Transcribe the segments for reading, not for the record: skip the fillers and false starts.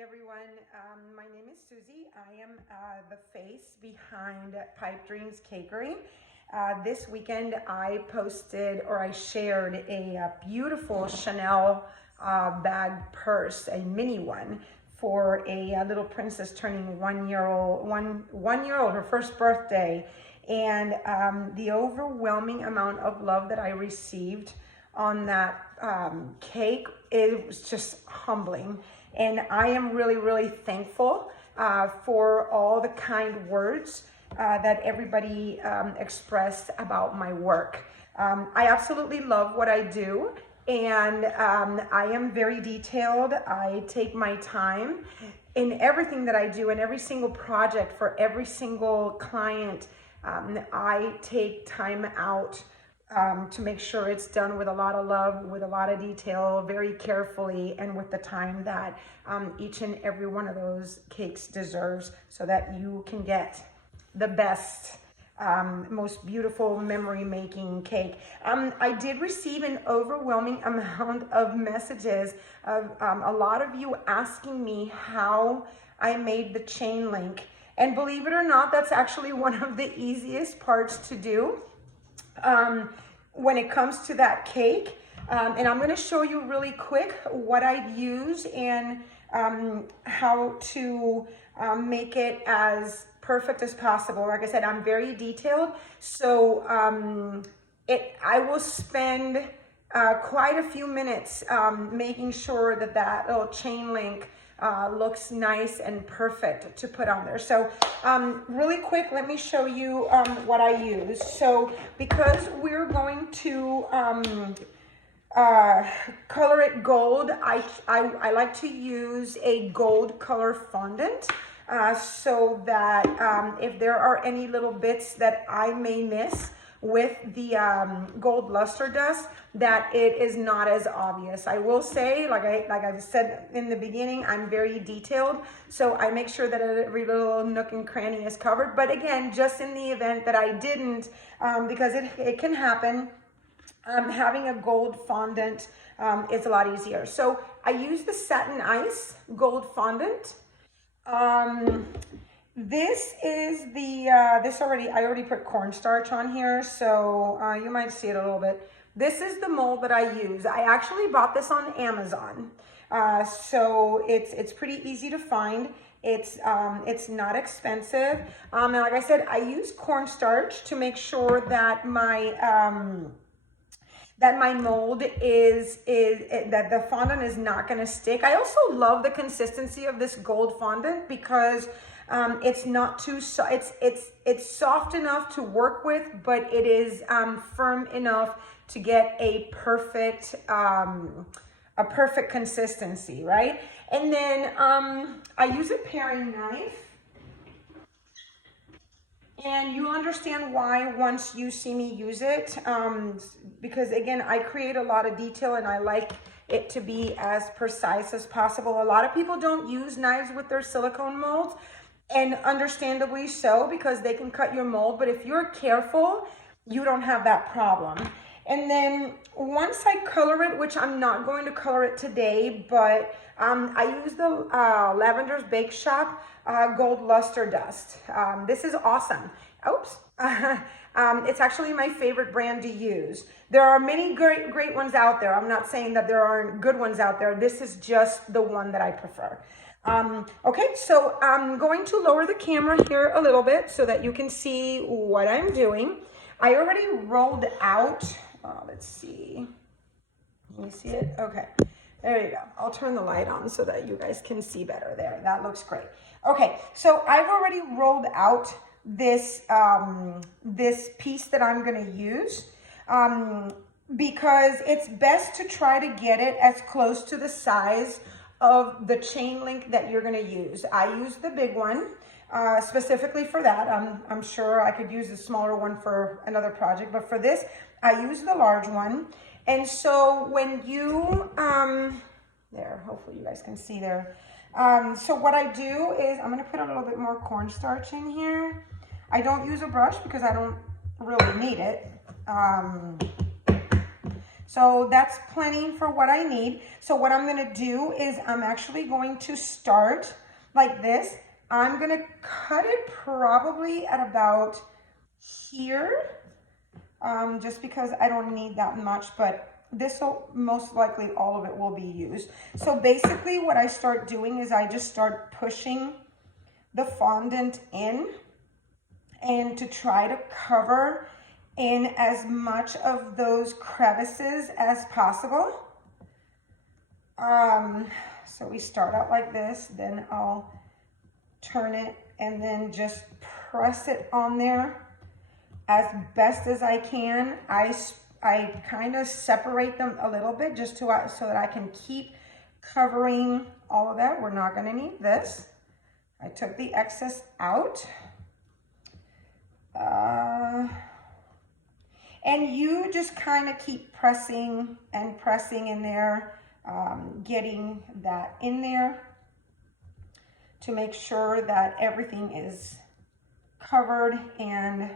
everyone. My name is Susie. I am the face behind Pipe Dreams Cakery. This weekend I shared a beautiful Chanel bag purse, a mini one, for a little princess turning 1 year old, one year old, her first birthday. And the overwhelming amount of love that I received on that cake, it was just humbling. And I am really, really thankful for all the kind words that everybody expressed about my work. I absolutely love what I do, and I am very detailed. I take my time in everything that I do, in every single project, for every single client. I take time out to make sure it's done with a lot of love, with a lot of detail, very carefully, and with the time that each and every one of those cakes deserves, so that you can get the best, most beautiful memory-making cake. I did receive an overwhelming amount of messages of a lot of you asking me how I made the chain link. And believe it or not, that's actually one of the easiest parts to do when it comes to that cake. And I'm going to show you really quick what I use and how to make it as perfect as possible. Like I said, I'm very detailed, so I will spend quite a few minutes making sure that that little chain link looks nice and perfect to put on there. So really quick, let me show you what I use. So because we're going to color it gold, I like to use a gold color fondant so that if there are any little bits that I may miss with the gold luster dust, that it is not as obvious. I will say, like I've said in the beginning, I'm very detailed, so I make sure that every little nook and cranny is covered. But again, just in the event that I didn't, because it can happen, having a gold fondant is a lot easier. So I use the Satin Ice gold fondant. This is the, I already put cornstarch on here, so you might see it a little bit. This is the mold that I use. I actually bought this on Amazon. So it's pretty easy to find. It's not expensive. And like I said, I use cornstarch to make sure that my mold that the fondant is not going to stick. I also love the consistency of this gold fondant because it's not too it's soft enough to work with, but it is firm enough to get a perfect consistency, right? And then I use a paring knife. And you'll understand why once you see me use it, because again, I create a lot of detail and I like it to be as precise as possible. A lot of people don't use knives with their silicone molds, and understandably so, because they can cut your mold. But if you're careful, you don't have that problem. And then once I color it, which I'm not going to color it today, but I use the Lavender's Bake Shop Gold Luster Dust. This is awesome. Oops. It's actually my favorite brand to use. There are many great ones out there. I'm not saying that there aren't good ones out there. This is just the one that I prefer. Okay, so I'm going to lower the camera here a little bit so that you can see what I'm doing. I already rolled out, let's see, can you see it? Okay, there you go. I'll turn the light on so that you guys can see better there. That looks great. Okay, so I've already rolled out this, this piece that I'm gonna use because it's best to try to get it as close to the size of the chain link that you're gonna use. I use the big one specifically for that. I'm sure I could use the smaller one for another project, but for this, I use the large one. And so when you, there, hopefully you guys can see there. So what I do is I'm gonna put a little bit more cornstarch in here. I don't use a brush because I don't really need it. So that's plenty for what I need. So what I'm gonna do is I'm actually going to start like this. I'm gonna cut it probably at about here, just because I don't need that much, but this will most likely all of it will be used. So basically what I start doing is I just start pushing the fondant in and to try to cover in as much of those crevices as possible. So we start out like this, then I'll turn it and then just press it on there as best as I can. I kind of separate them a little bit just to so that I can keep covering all of that. We're not gonna need this. I took the excess out. And you just kind of keep pressing and pressing in there, getting that in there to make sure that everything is covered and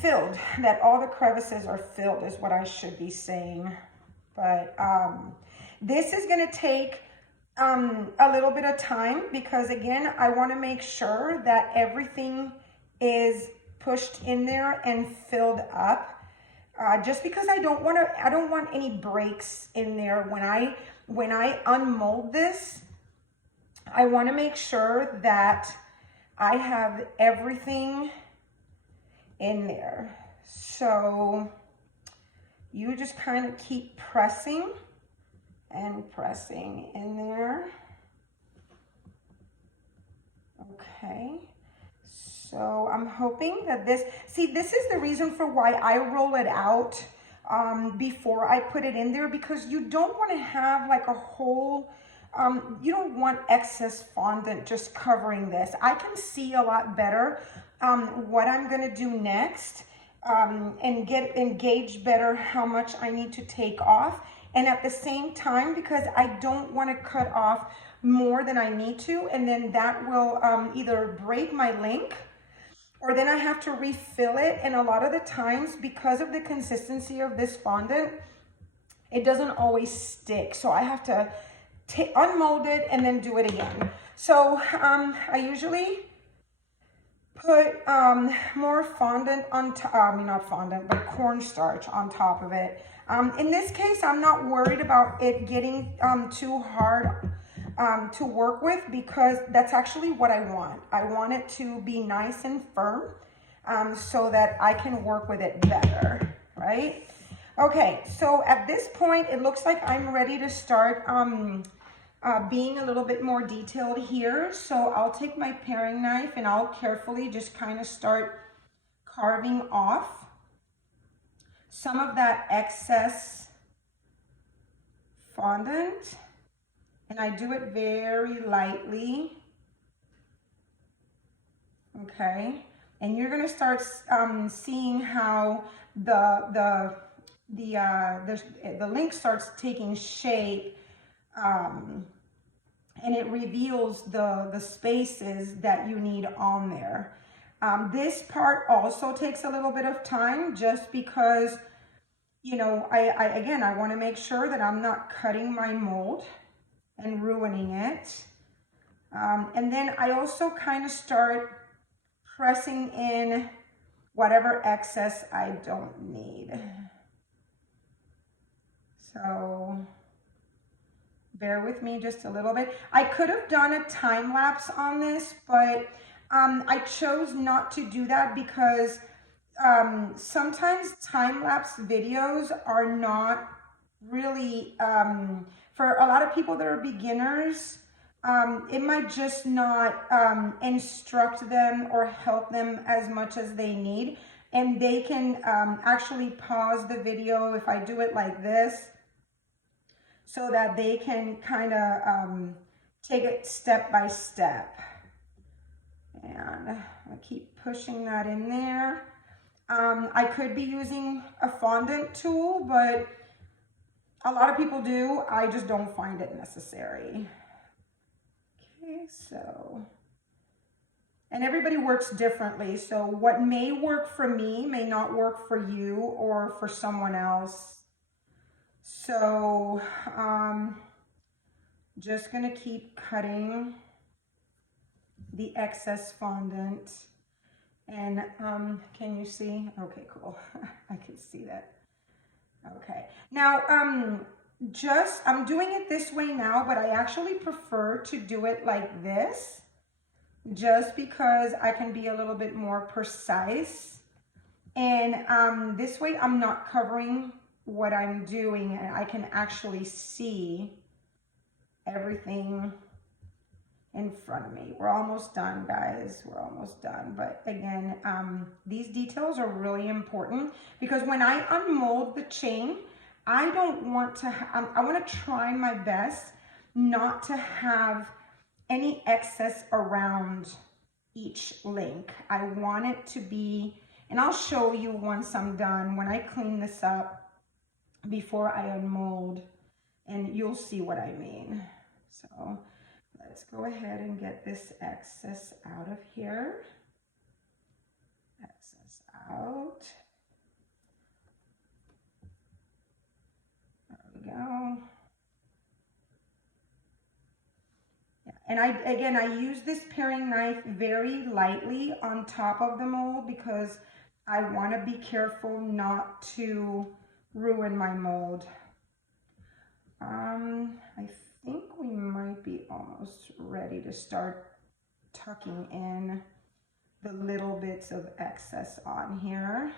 filled, that all the crevices are filled is what I should be saying. But this is going to take a little bit of time because again, I want to make sure that everything is pushed in there and filled up. Just because I don't want any breaks in there when I unmold this. I want to make sure that I have everything in there. So you just kind of keep pressing and pressing in there. Okay. So I'm hoping that this is the reason for why I roll it out before I put it in there, because you don't want to have like a whole, you don't want excess fondant just covering this. I can see a lot better what I'm going to do next and gauge better how much I need to take off. And at the same time, because I don't want to cut off more than I need to, and then that will either break my link or then I have to refill it. And a lot of the times, because of the consistency of this fondant, it doesn't always stick. So I have to unmold it and then do it again. So I usually put more fondant on top, not fondant, but cornstarch on top of it. In this case, I'm not worried about it getting too hard to work with, because that's actually what I want. I want it to be nice and firm so that I can work with it better, right? Okay, so at this point, it looks like I'm ready to start being a little bit more detailed here. So I'll take my paring knife and I'll carefully just kind of start carving off some of that excess fondant. And I do it very lightly, okay? And you're gonna start seeing how the link starts taking shape, and it reveals the spaces that you need on there. This part also takes a little bit of time, just because, you know, again, I wanna make sure that I'm not cutting my mold and ruining it. And then I also kind of start pressing in whatever excess I don't need. So bear with me just a little bit. I could have done a time lapse on this, but I chose not to do that because sometimes time lapse videos are not really, for a lot of people that are beginners, it might just not instruct them or help them as much as they need. And they can actually pause the video if I do it like this, so that they can kind of take it step by step. And I keep pushing that in there. I could be using a fondant tool, but a lot of people do. I just don't find it necessary. Okay, so And everybody works differently. So what may work for me may not work for you or for someone else. So just gonna keep cutting the excess fondant. And can you see? Okay, cool. I can see that. Okay. Now, I'm doing it this way now, but I actually prefer to do it like this, just because I can be a little bit more precise. And this way I'm not covering what I'm doing, and I can actually see everything in front of me. We're almost done, guys. We're almost done. But again, these details are really important, because when I unmold the chain, I don't want to, I want to try my best not to have any excess around each link. I want it to be, and I'll show you once I'm done, when I clean this up before I unmold, and you'll see what I mean. So let's go ahead and get this excess out of here. Excess out. There we go. Yeah. And I use this paring knife very lightly on top of the mold, because I want to be careful not to ruin my mold. I think we might be almost ready to start tucking in the little bits of excess on here.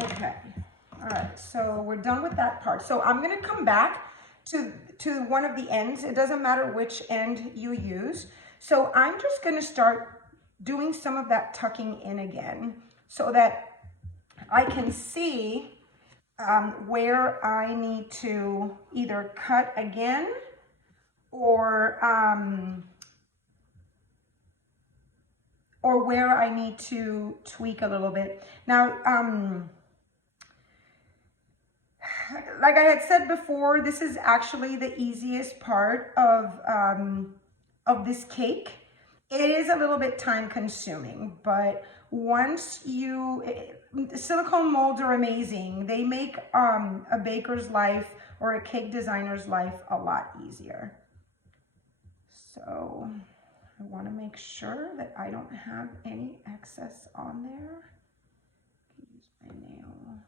Okay, all right, so we're done with that part. So I'm gonna come back to one of the ends. It doesn't matter which end you use. So I'm just gonna start doing some of that tucking in again, so that I can see where I need to either cut again or where I need to tweak a little bit. Now, like I had said before, this is actually the easiest part of this cake. It is a little bit time consuming, but once silicone molds are amazing. They make a baker's life or a cake designer's life a lot easier. So I want to make sure that I don't have any excess on there. Use my nail.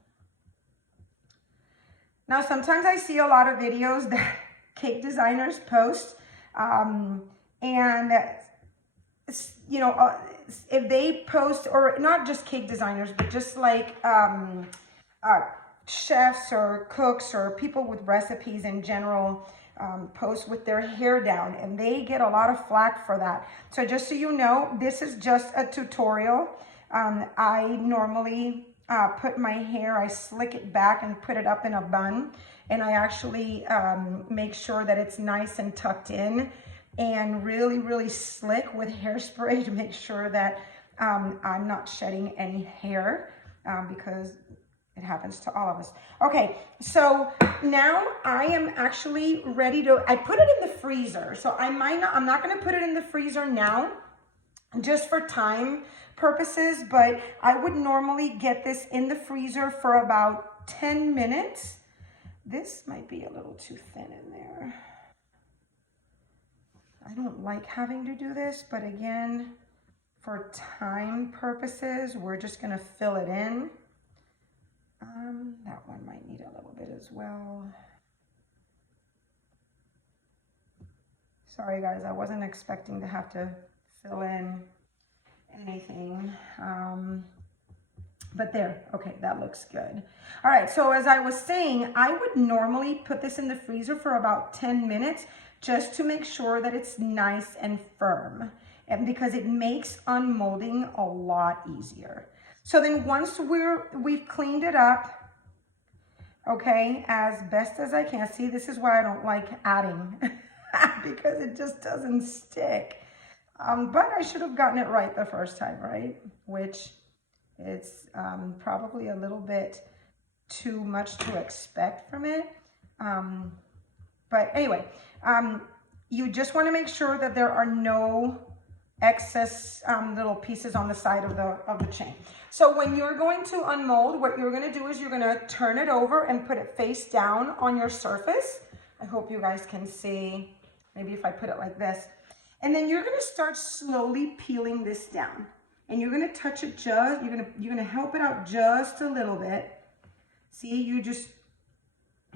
Now, sometimes I see a lot of videos that cake designers post, and you know, if they post, or not just cake designers, but just like chefs or cooks or people with recipes in general, post with their hair down, and they get a lot of flack for that. So just so you know, this is just a tutorial. I normally put my hair, I slick it back and put it up in a bun, and I actually make sure that it's nice and tucked in and really, really slick with hairspray to make sure that I'm not shedding any hair, because it happens to all of us. Okay, so now I am actually ready to, I put it in the freezer. So I'm not gonna put it in the freezer now, just for time purposes, but I would normally get this in the freezer for about 10 minutes. This might be a little too thin in there. I don't like having to do this, but again, for time purposes, we're just gonna fill it in. That one might need a little bit as well. Sorry guys, I wasn't expecting to have to fill in anything. But there, okay, that looks good. All right, so as I was saying, I would normally put this in the freezer for about 10 minutes just to make sure that it's nice and firm, and because it makes unmolding a lot easier. So then once we've cleaned it up, okay, as best as I can. See, this is why I don't like adding because it just doesn't stick. But I should have gotten it right the first time, right? Which it's probably a little bit too much to expect from it. But anyway, you just want to make sure that there are no excess little pieces on the side of the chain. So when you're going to unmold, what you're going to do is you're going to turn it over and put it face down on your surface. I hope you guys can see, maybe if I put it like this. And then you're going to start slowly peeling this down. And you're going to touch it just, you're going to help it out just a little bit. See, you just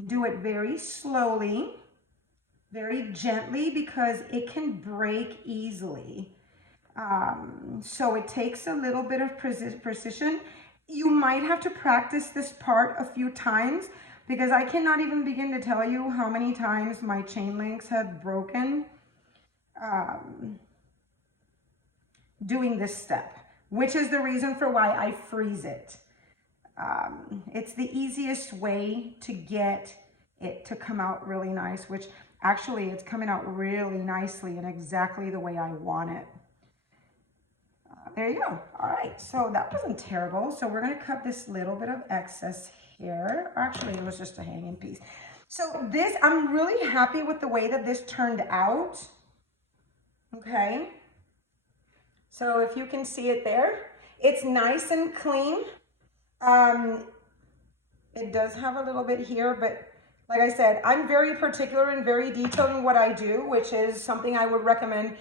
do it very slowly, very gently, because it can break easily. So it takes a little bit of precision. You might have to practice this part a few times, because I cannot even begin to tell you how many times my chain links have broken doing this step, which is the reason for why I freeze it. It's the easiest way to get it to come out really nice, which actually it's coming out really nicely and exactly the way I want it. There you go. All right, so that wasn't terrible. So we're going to cut this little bit of excess here. Actually, it was just a hanging piece. So this, I'm really happy with the way that this turned out. Okay. So if you can see it there, it's nice and clean. It does have a little bit here, but like I said, I'm very particular and very detailed in what I do, which is something I would recommend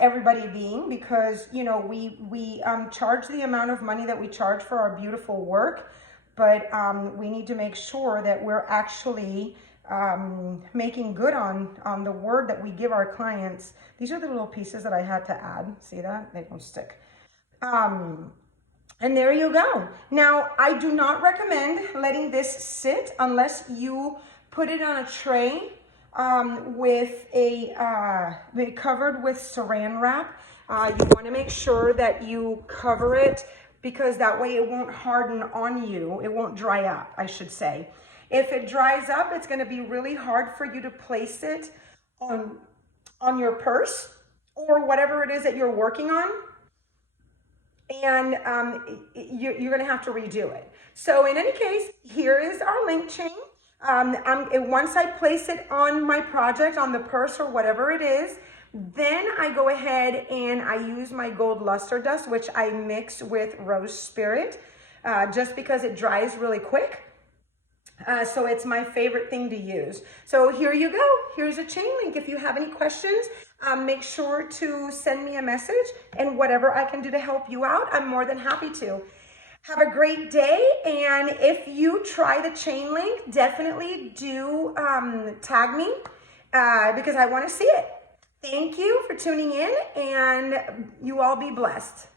everybody being, because, you know, we charge the amount of money that we charge for our beautiful work, but we need to make sure that we're actually making good on the word that we give our clients. These are the little pieces that I had to add. See that? They don't stick. And there you go. Now, I do not recommend letting this sit unless you put it on a tray with covered with saran wrap. You want to make sure that you cover it, because that way it won't harden on you. It won't dry up, I should say. If it dries up, it's going to be really hard for you to place it on your purse or whatever it is that you're working on. And you're going to have to redo it. So in any case, here is our link chain. Once I place it on my project, on the purse or whatever it is, then I go ahead and I use my gold luster dust, which I mix with rose spirit, just because it dries really quick. So it's my favorite thing to use. So here you go. Here's a chain link. If you have any questions, make sure to send me a message, and whatever I can do to help you out, I'm more than happy to. Have a great day, and if you try the chain link, definitely do tag me because I want to see it. Thank you for tuning in, and you all be blessed.